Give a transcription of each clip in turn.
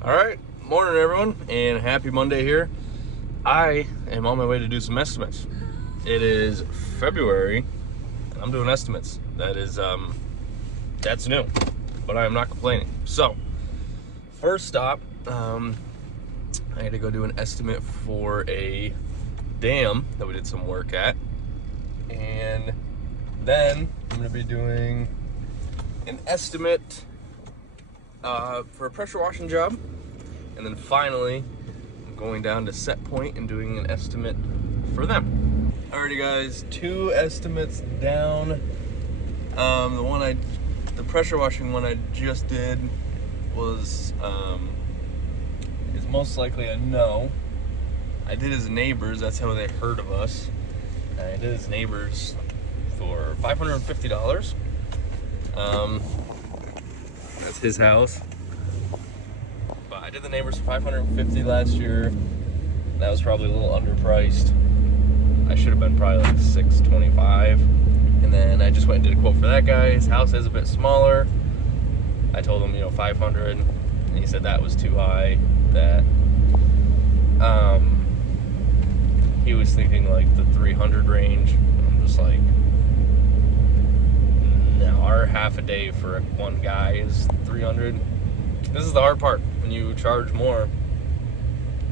All right, morning everyone, and happy Monday here. I am on my way to do some estimates. It is February, and I'm doing estimates. That's new, but I am not complaining. So, first stop, I had to go do an estimate for a dam that we did some work at, and then I'm gonna be doing an estimate for a pressure washing job. And then finally, I'm going down to Set Point and doing an estimate for them. Alrighty guys, 2 estimates down. The pressure washing one I just did was, is most likely a no. I did his neighbors, that's how they heard of us. I did his neighbors for $550. That's his house. I did the neighbors for $550 last year. That was probably a little underpriced. I should have been probably like $625. And then I just went and did a quote for that guy. His house is a bit smaller. I told him, $500, and he said that was too high. That he was thinking like the 300 range. I'm just like, no, our half a day for one guy is 300. This is the hard part. When you charge more,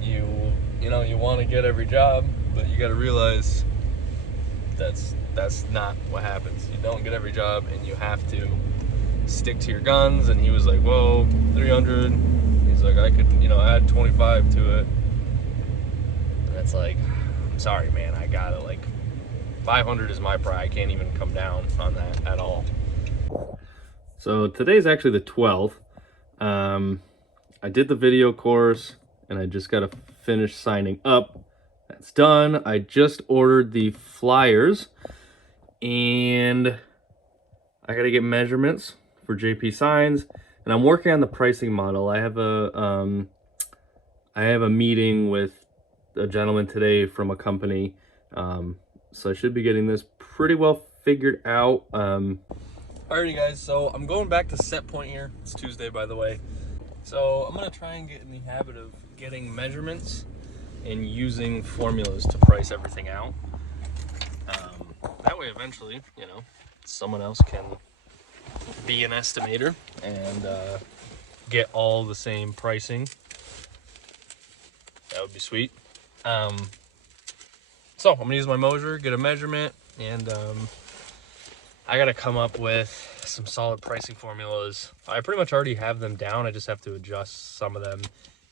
you want to get every job, but you got to realize that's not what happens. You don't get every job, and you have to stick to your guns. And he was like, "Whoa, 300." He's like, "I could, add 25 to it." And it's like, I'm sorry, man. I gotta 500 is my price. I can't even come down on that at all. So today's actually the 12th. I did the video course and I just got to finish signing up. That's done. I just ordered the flyers and I got to get measurements for JP signs, and I'm working on the pricing model. I have a meeting with a gentleman today from a company. So I should be getting this pretty well figured out. Alrighty guys, so I'm going back to Set Point here. It's Tuesday, by the way. So I'm gonna try and get in the habit of getting measurements and using formulas to price everything out. That way eventually, someone else can be an estimator and get all the same pricing. That would be sweet. So I'm gonna use my Moasure, get a measurement, and I gotta come up with some solid pricing formulas. I pretty much already have them down. I just have to adjust some of them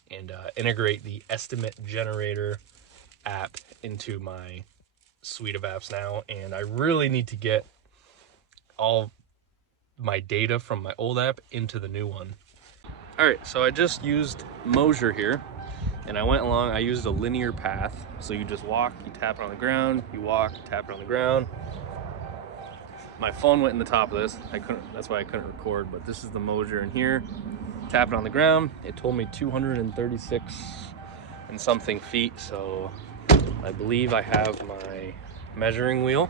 and integrate the estimate generator app into my suite of apps now. And I really need to get all my data from my old app into the new one. All right, so I just used Moasure here, and I went along. I used a linear path. So you just walk, you tap it on the ground, you walk, tap it on the ground. My phone went in the top of this. That's why I couldn't record, but this is the Moasure in here. Tap it on the ground. It told me 236 and something feet, so I believe I have my measuring wheel.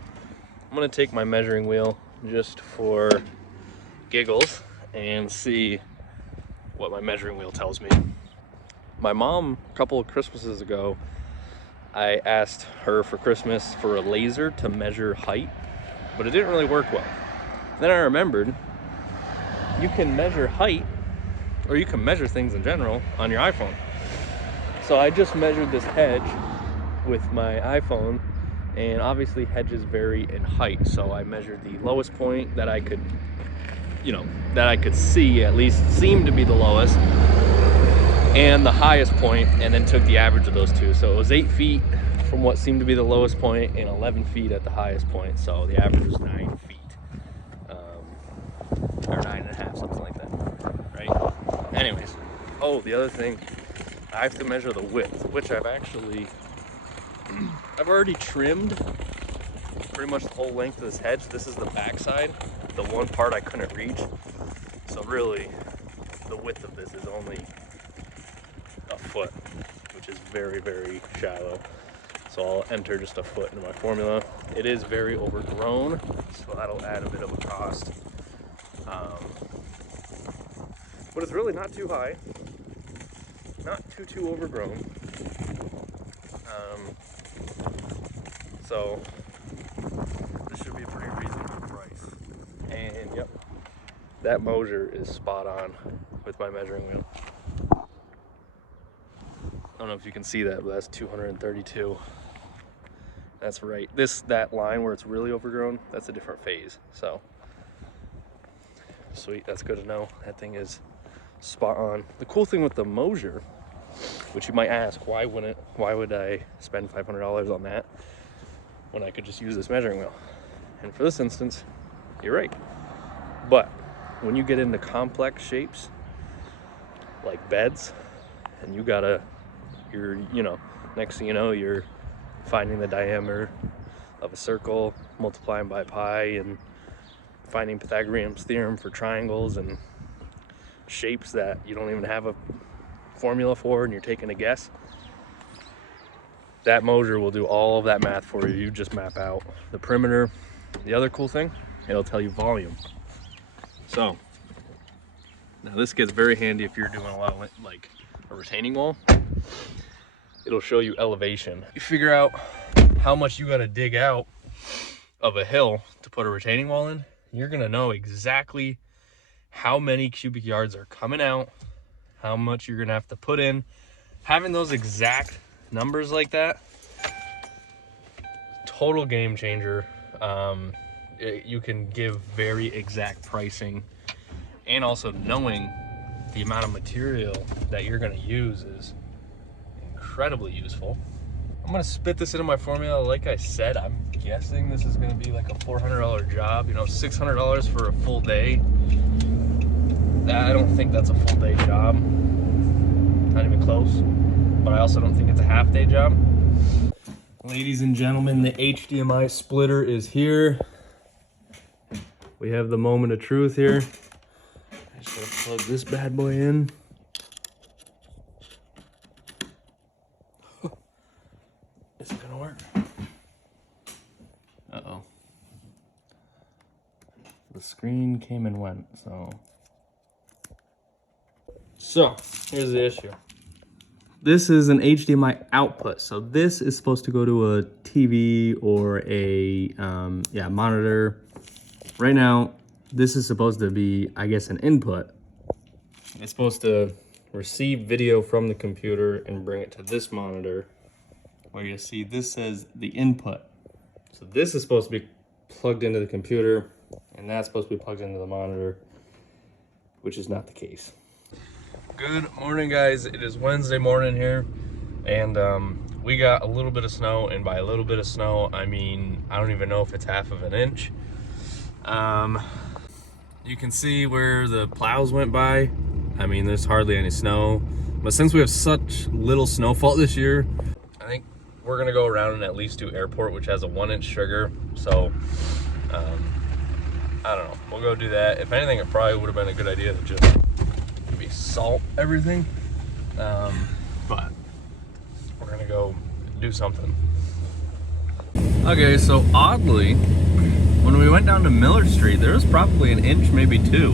I'm gonna take my measuring wheel just for giggles and see what my measuring wheel tells me. My mom, a couple of Christmases ago, I asked her for Christmas for a laser to measure height, but it didn't really work well. Then I remembered you can measure height, or you can measure things in general on your iPhone. So I just measured this hedge with my iPhone, and obviously hedges vary in height. So I measured the lowest point that I could, that I could see, at least seemed to be the lowest, and the highest point, and then took the average of those two. So it was 8 feet from what seemed to be the lowest point and 11 feet at the highest point. So the average was 9 feet, or 9.5, something like that, right? Anyways, the other thing, I have to measure the width, which I've already trimmed pretty much the whole length of this hedge. This is the backside, the one part I couldn't reach. So really, the width of this is only a foot, which is very, very shallow. So I'll enter just a foot into my formula. It is very overgrown, so that'll add a bit of a cost. But it's really not too high. not too overgrown. So this should be a pretty reasonable price. And yep, that Moasure is spot on with my measuring wheel. I don't know if you can see that, but that's 232. That's right. That line where it's really overgrown, that's a different phase. So sweet, that's good to know. That thing is spot on. The cool thing with the Moasure, which you might ask, why would I spend $500 on that when I could just use this measuring wheel? And for this instance, you're right. But when you get into complex shapes like beds, and next thing you know, you're finding the diameter of a circle, multiplying by pi, and finding Pythagorean's theorem for triangles and shapes that you don't even have a formula for, and you're taking a guess. That Moasure will do all of that math for you. You just map out the perimeter. The other cool thing, it'll tell you volume. So now this gets very handy if you're doing a lot of like a retaining wall. It'll show you elevation. You figure out how much you got to dig out of a hill to put a retaining wall in, you're gonna know exactly how many cubic yards are coming out, how much you're gonna have to put in. Having those exact numbers like that, total game changer. You can give very exact pricing, and also knowing the amount of material that you're gonna use is incredibly useful. I'm gonna spit this into my formula. Like I said, I'm guessing this is gonna be like a $400 job, $600 for a full day. I don't think that's a full day job, not even close, but I also don't think it's a half day job. Ladies and gentlemen, the HDMI splitter is here. We have the moment of truth here. I just gotta plug this bad boy in. Is it gonna work? Uh-oh. The screen came and went, So, here's the issue. This is an HDMI output, so this is supposed to go to a TV or a monitor. Right now, this is supposed to be, I guess, an input. It's supposed to receive video from the computer and bring it to this monitor, where you see this says the input. So this is supposed to be plugged into the computer, and that's supposed to be plugged into the monitor, which is not the case. Good morning, guys. It is Wednesday morning here, and we got a little bit of snow, and by a little bit of snow, I mean, I don't even know if it's half of an inch. You can see where the plows went by. I mean, there's hardly any snow, but since we have such little snowfall this year, I think we're gonna go around and at least do Airport, which has a 1-inch trigger. So, I don't know, we'll go do that. If anything, it probably would have been a good idea to just maybe salt everything, but we're gonna go do something. Okay, so oddly, when we went down to Miller Street, there was probably an inch, maybe 2.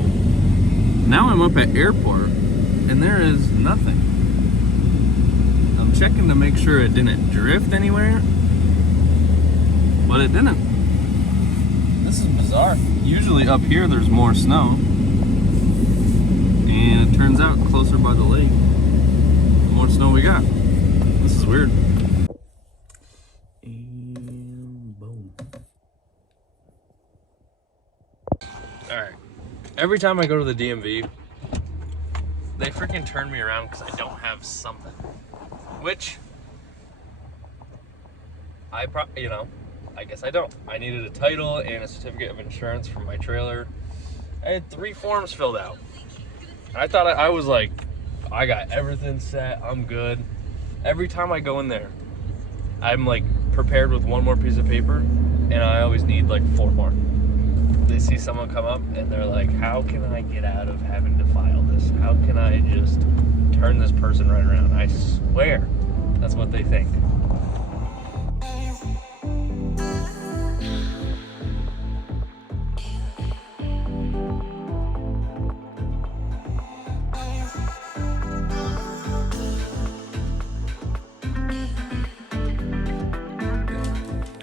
Now I'm up at Airport, and there is nothing. I'm checking to make sure it didn't drift anywhere, but it didn't. This is bizarre. Usually up here there's more snow, and it turns out closer by the lake, the more snow we got. This is weird. And boom. Alright, every time I go to the DMV, they freaking turn me around because I don't have something. Which, I guess I don't. I needed a title and a certificate of insurance for my trailer. I had 3 forms filled out. I thought I was like, I got everything set, I'm good. Every time I go in there, I'm like prepared with 1 more piece of paper, and I always need like 4 more. They see someone come up and they're like, how can I get out of having to file this? How can I just turn this person right around? I swear, that's what they think.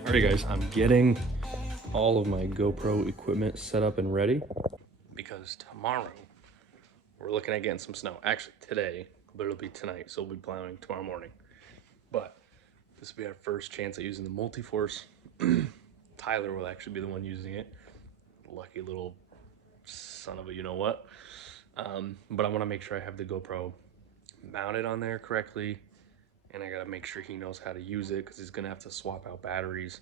Alright guys, I'm getting all of my GoPro equipment set up and ready because tomorrow we're looking at getting some snow. Actually today, but it'll be tonight, so we'll be plowing tomorrow morning. But this will be our first chance at using the MultiForce. Tyler will actually be the one using it. Lucky little son of a you-know-what. But I want to make sure I have the GoPro mounted on there correctly, and I got to make sure he knows how to use it because he's going to have to swap out batteries.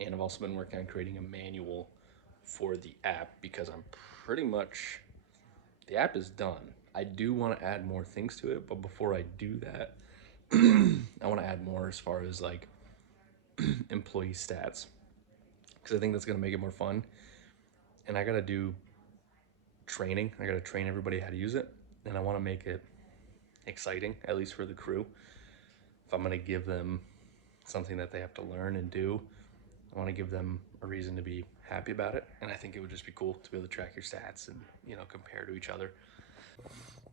And I've also been working on creating a manual for the app because I'm pretty much, the app is done. I do want to add more things to it, but before I do that, I want to add more as far as like employee stats, because I think that's going to make it more fun. And I got to do training. I got to train everybody how to use it, and I want to make it exciting, at least for the crew. If I'm going to give them something that they have to learn and do, I want to give them a reason to be happy about it. And I think it would just be cool to be able to track your stats and, you know, compare to each other.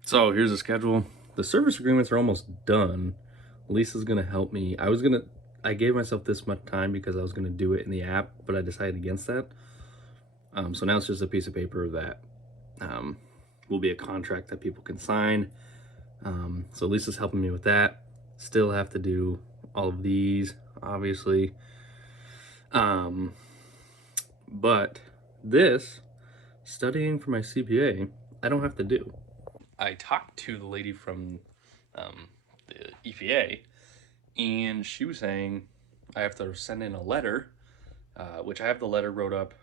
So here's the schedule. The service agreements are almost done. Lisa's going to help me. I gave myself this much time because I was going to do it in the app, but I decided against that. So now it's just a piece of paper that will be a contract that people can sign. So Lisa's helping me with that. Still have to do all of these, obviously. But this, studying for my CPA, I don't have to do. I talked to the lady from the EPA, and she was saying I have to send in a letter, which I have the letter wrote up,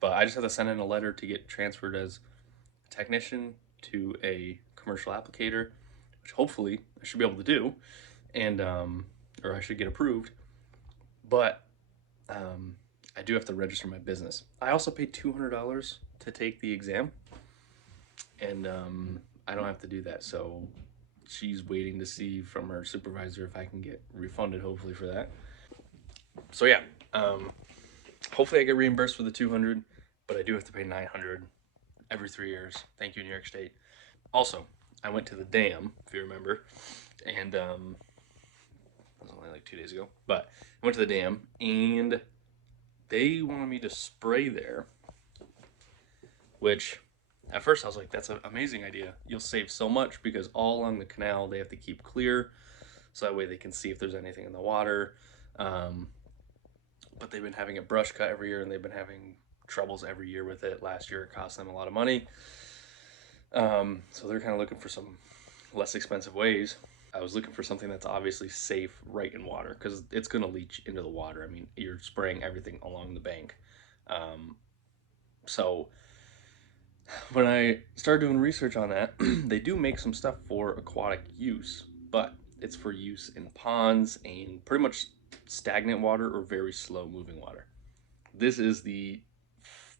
but I just have to send in a letter to get transferred as a technician to a commercial applicator, which hopefully I should be able to do, and or I should get approved. But I do have to register my business. I also paid $200 to take the exam, and I don't have to do that. So she's waiting to see from her supervisor if I can get refunded, hopefully, for that. So yeah, hopefully I get reimbursed for the $200, but I do have to pay $900 every 3 years. Thank you, New York State. Also, I went to the dam, if you remember, and it was only like 2 days ago, but I went to the dam and they wanted me to spray there, which at first I was like, that's an amazing idea. You'll save so much because all along the canal they have to keep clear so that way they can see if there's anything in the water. But they've been having it brush cut every year and they've been having troubles every year with it. Last year it cost them a lot of money. So they're kind of looking for some less expensive ways. I was looking for something that's obviously safe right in water because it's going to leach into the water. I mean, you're spraying everything along the bank. So when I started doing research on that, they do make some stuff for aquatic use, but it's for use in ponds and pretty much stagnant water or very slow moving water. This is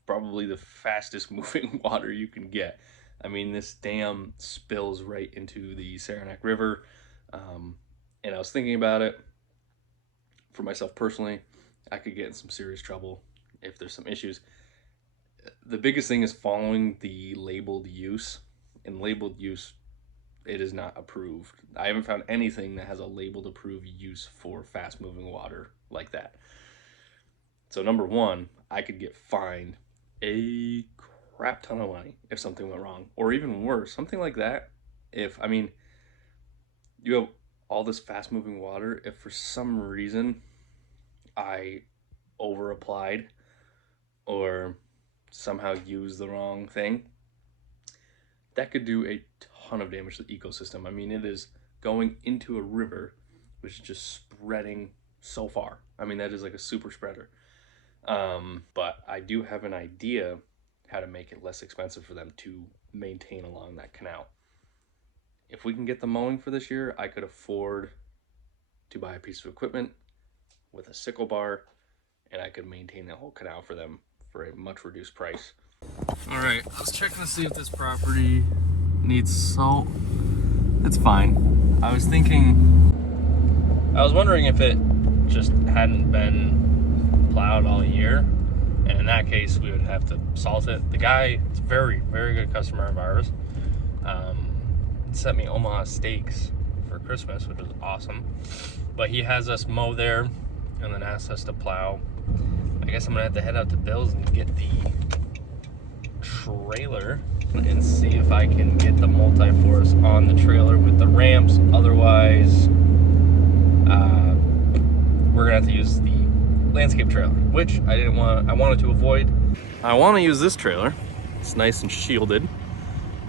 probably the fastest moving water you can get. I mean, this dam spills right into the Saranac River. And I was thinking about it for myself personally. I could get in some serious trouble if there's some issues. The biggest thing is following the labeled use. In labeled use, it is not approved. I haven't found anything that has a labeled approved use for fast moving water like that. So number one, I could get fined a crap ton of money if something went wrong, or even worse, something like that. I mean, you have all this fast moving water, if for some reason I over applied or somehow used the wrong thing, that could do a ton of damage to the ecosystem. I mean, it is going into a river which is just spreading so far. I mean, that is like a super spreader. But I do have an idea how to make it less expensive for them to maintain along that canal. If we can get the mowing for this year, I could afford to buy a piece of equipment with a sickle bar, and I could maintain the whole canal for them for a much reduced price. All right, I was checking to see if this property needs salt. It's fine. I was wondering if it just hadn't been plowed all year, and in that case, we would have to salt it. The guy is a very, very good customer of ours. Sent me Omaha steaks for Christmas, which was awesome. But he has us mow there and then asked us to plow. I guess I'm gonna have to head out to Bill's and get the trailer and see if I can get the MultiForce on the trailer with the ramps. Otherwise, we're gonna have to use the landscape trailer, which I wanted to avoid. I want to use this trailer. It's nice and shielded,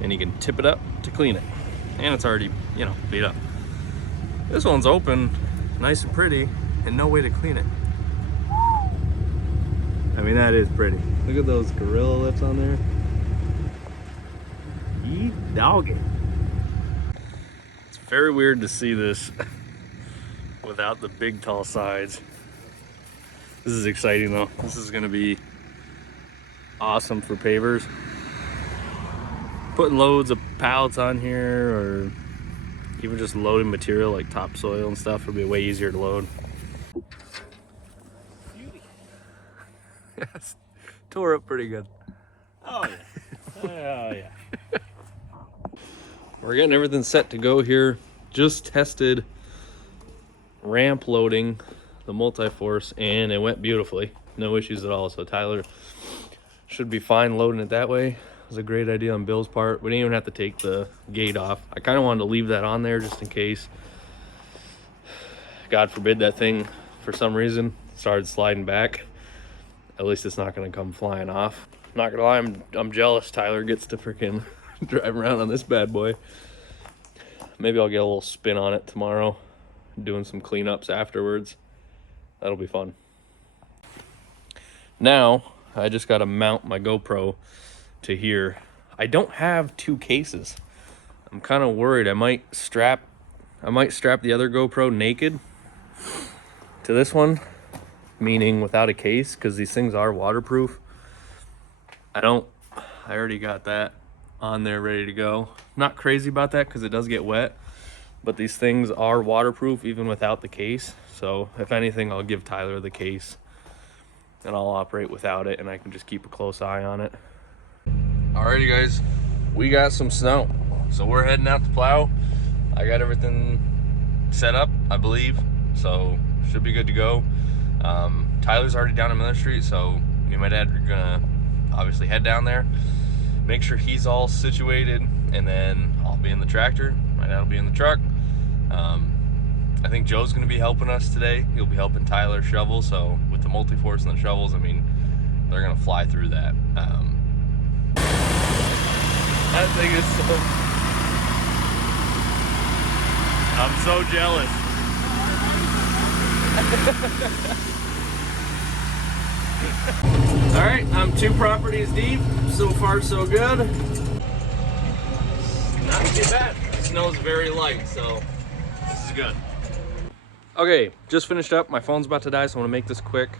and you can tip it up to clean it. And it's already, you know, beat up. This one's open, nice and pretty, and no way to clean it. I mean, that is pretty. Look at those gorilla lips on there. Ye doggy. It's very weird to see this without the big tall sides. This is exciting though. This is gonna be awesome for pavers. Putting loads of pallets on here, or even just loading material like topsoil and stuff will be way easier to load. Yes, tore up pretty good. Oh yeah. Oh yeah. We're getting everything set to go here. Just tested ramp loading the MultiForce and it went beautifully. No issues at all. So Tyler should be fine loading it that way. It was a great idea on Bill's part. We didn't even have to take the gate off. I kind of wanted to leave that on there just in case, God forbid, that thing for some reason started sliding back. At least it's not going to come flying off. Not gonna lie, I'm jealous Tyler gets to freaking drive around on this bad boy. Maybe I'll get a little spin on it tomorrow, doing some cleanups afterwards. That'll be fun. Now I just got to mount my GoPro to here. I don't have two cases. I'm kind of worried. I might strap the other GoPro naked to this one, meaning without a case, because these things are waterproof. I already got that on there ready to go. Not crazy about that because it does get wet, but these things are waterproof even without the case. So if anything, I'll give Tyler the case and I'll operate without it, and I can just keep a close eye on it. Alrighty guys, we got some snow. So we're heading out to plow. I got everything set up, I believe, so should be good to go. Tyler's already down in Miller Street, so me and my dad are gonna obviously head down there, make sure he's all situated, and then I'll be in the tractor, my dad will be in the truck. I think Joe's gonna be helping us today. He'll be helping Tyler shovel, so with the MultiForce and the shovels, I mean, they're gonna fly through that. That thing is so... I'm so jealous. All right, I'm 2 properties deep. So far, so good. Not too bad. The snow's very light, so this is good. Okay, just finished up. My phone's about to die, so I'm gonna make this quick.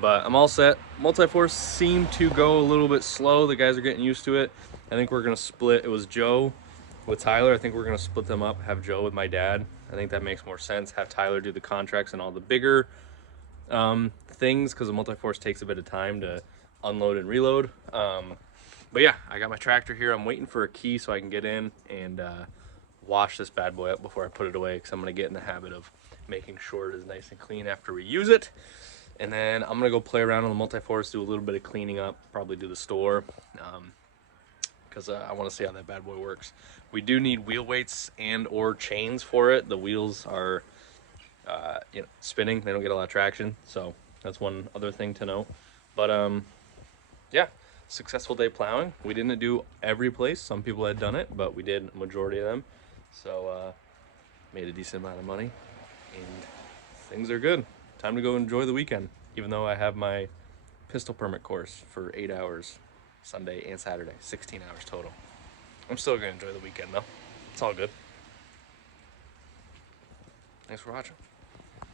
But I'm all set. MultiForce seemed to go a little bit slow. The guys are getting used to it. I think we're gonna split. It was Joe with Tyler. I think we're gonna split them up. Have Joe with my dad. I think that makes more sense. Have Tyler do the contracts and all the bigger things, because the MultiForce takes a bit of time to unload and reload. But yeah, I got my tractor here. I'm waiting for a key so I can get in and wash this bad boy up before I put it away, because I'm gonna get in the habit of making sure it is nice and clean after we use it. And then I'm gonna go play around on the MultiForce, do a little bit of cleaning up, probably do the store, because I want to see how that bad boy works. We do need wheel weights and or chains for it. The wheels are you know, spinning. They don't get a lot of traction, so that's one other thing to know. But yeah, successful day plowing. We didn't do every place. Some people had done it, but we did a majority of them. So made a decent amount of money, and things are good. Time to go enjoy the weekend, even though I have my pistol permit course for 8 hours Sunday and Saturday, 16 hours total. I'm still gonna enjoy the weekend though. It's all good. Thanks for watching.